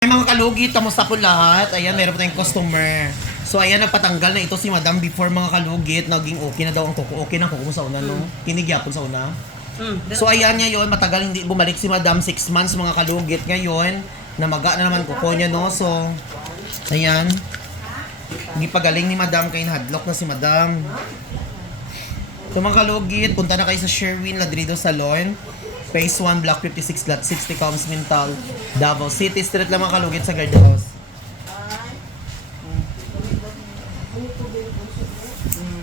Ay mga kalugit, kamusta po lahat? Ayan, meron po tayong customer. So ayan, nagpatanggal na ito si Madam before mga kalugit. Naging okay na daw ang kuko. Okay na ang kuko mo sa una, no? Kinigyapon sa una. So ayan ngayon, matagal hindi bumalik si Madam. 6 months mga kalugit ngayon. Namaga na naman kuko niya, no? So, ayan. Hindi pagaling ni Madam, kaya nahadlock na si Madam. So mga kalugit, punta na kayo sa Sherwin Ladrido Salon. Phase 1, Block 56, Lot 60, Coms Mental, Davao City. Street lang mga kalugit sa guard house.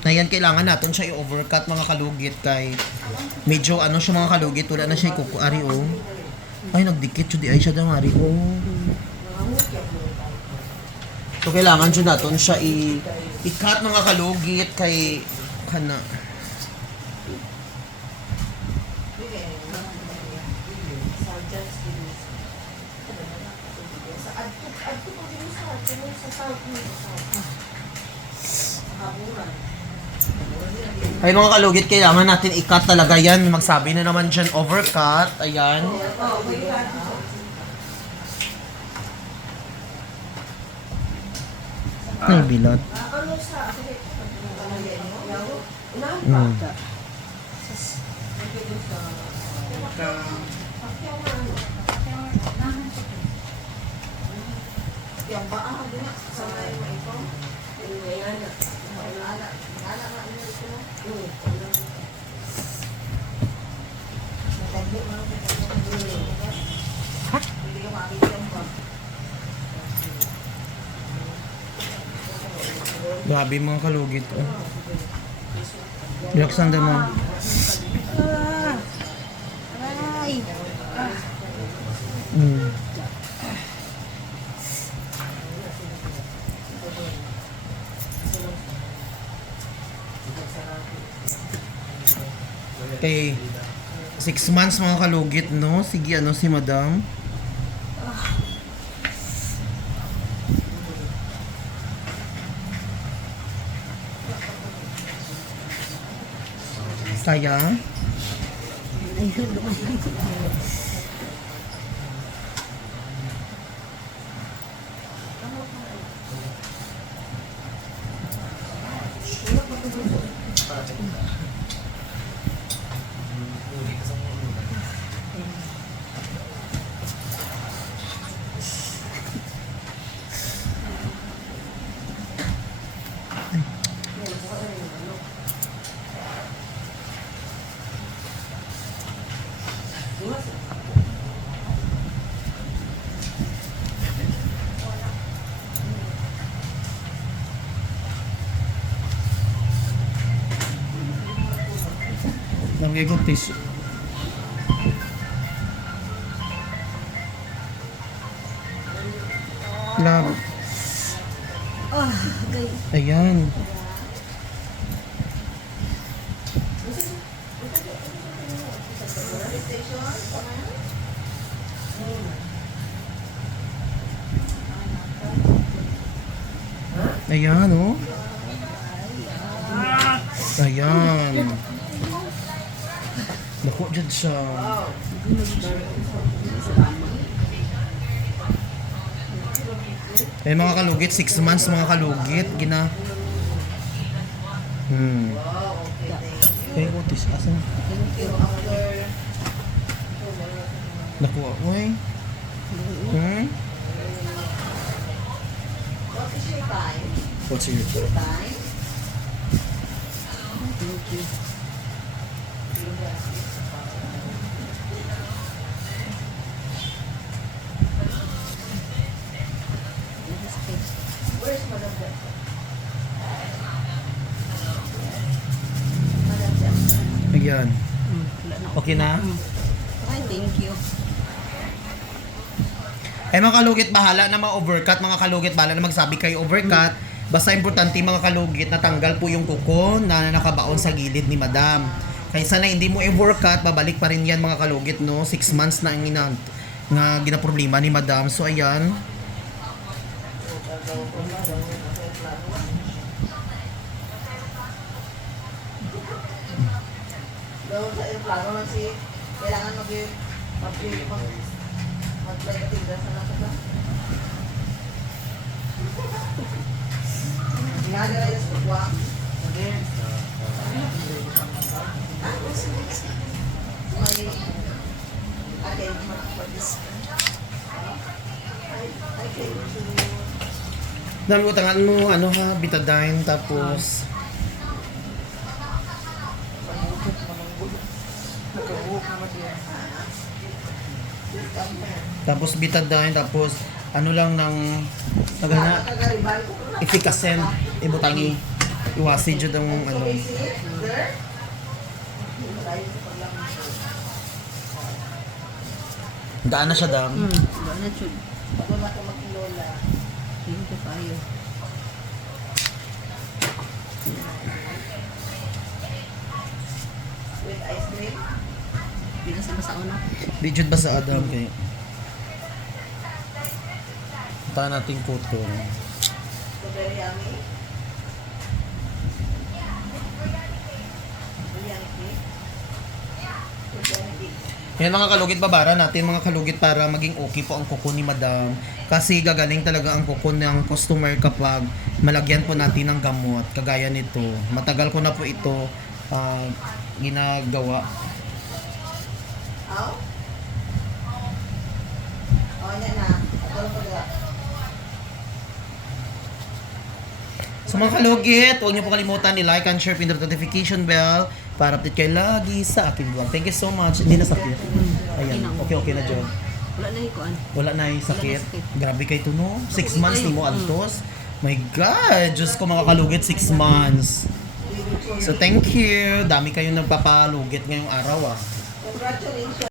Ayan, kailangan natin siya i-overcut mga kalugit kay medyo ano siya mga kalugit, wala na siya ikukuari oh. Ay, nagdikit siya, di ay siya daw mari oh. So, kailangan siya natin siya i-cut mga kalugit kay kana. Ay mga kalugit, kailangan natin i-cut talaga yan. Magsabi na naman dyan, overcut. Ayan. Ay, bilot. Grabe mga kalugit. Oh. Bilaksan mo. Ay. Okay. 6 months mga kalugit, no? Sige, ano si Madam? Kaya? Nagay ko tissue. Love. Ayan. Ayan, oh. Ayan. Naku, dyan siya. Eh mga kalugit, 6 months mga kalugit. Eh, what is, asan? Naku, uy. What's your time? Thank you. Where's Madam Jackson? Ayan. Okay na? Ay, thank you. Eh mga kalugit, bahala na ma-overcut. Mga kalugit, bahala na magsabi kayo overcut. Basta importante mga kalugit, natanggal po yung kuko na nakabaon sa gilid ni Madam. Kaysa na hindi mo overcut, babalik pa rin yan mga kalugit, no? 6 months na ang ginaproblema ni Madam. So ayan. Doon sa aeroplano man si kailangan mag-play ka tinda sa nasa Nagara yung sukwa. May again for this. I came to Dami utangan mo, ano ha, betadine, tapos betadine, tapos ano lang ng nagana kagariban ko. efficacy ibutangi iwasi jud ang ano. Daan na siya dam. Doon na chud. Bago na ko maglola. Thank you kayo. With ice cream. Pila sa basa una. Di jud ba sa Adam kay ta nating kuto. So very yummy. Yummy. Yan mga kalugit, babara natin mga kalugit para maging okay po ang kuko ni Madam. Kasi gagaling talaga ang kuko ng customer kapag malagyan po natin ng gamot. Kagaya nito. Matagal ko na po ito ginagawa. Aw? Oh, yan na. Ako lang pala. Sa mga kalugit, huwag niyo po kalimutan i-like and share, pindot notification bell para update kayo lagi sa aking vlog. Thank you so much. Hindi na sakit. Ayan, okay na dyan. Wala na hikuan. Wala na yung sakit. sakit. Grabe kayo ito, no? 6 months ni mo antos. My God! Diyos ko mga kalugit, 6 months. So thank you. Dami kayong nagpapalugit ngayong araw ah. Congratulations.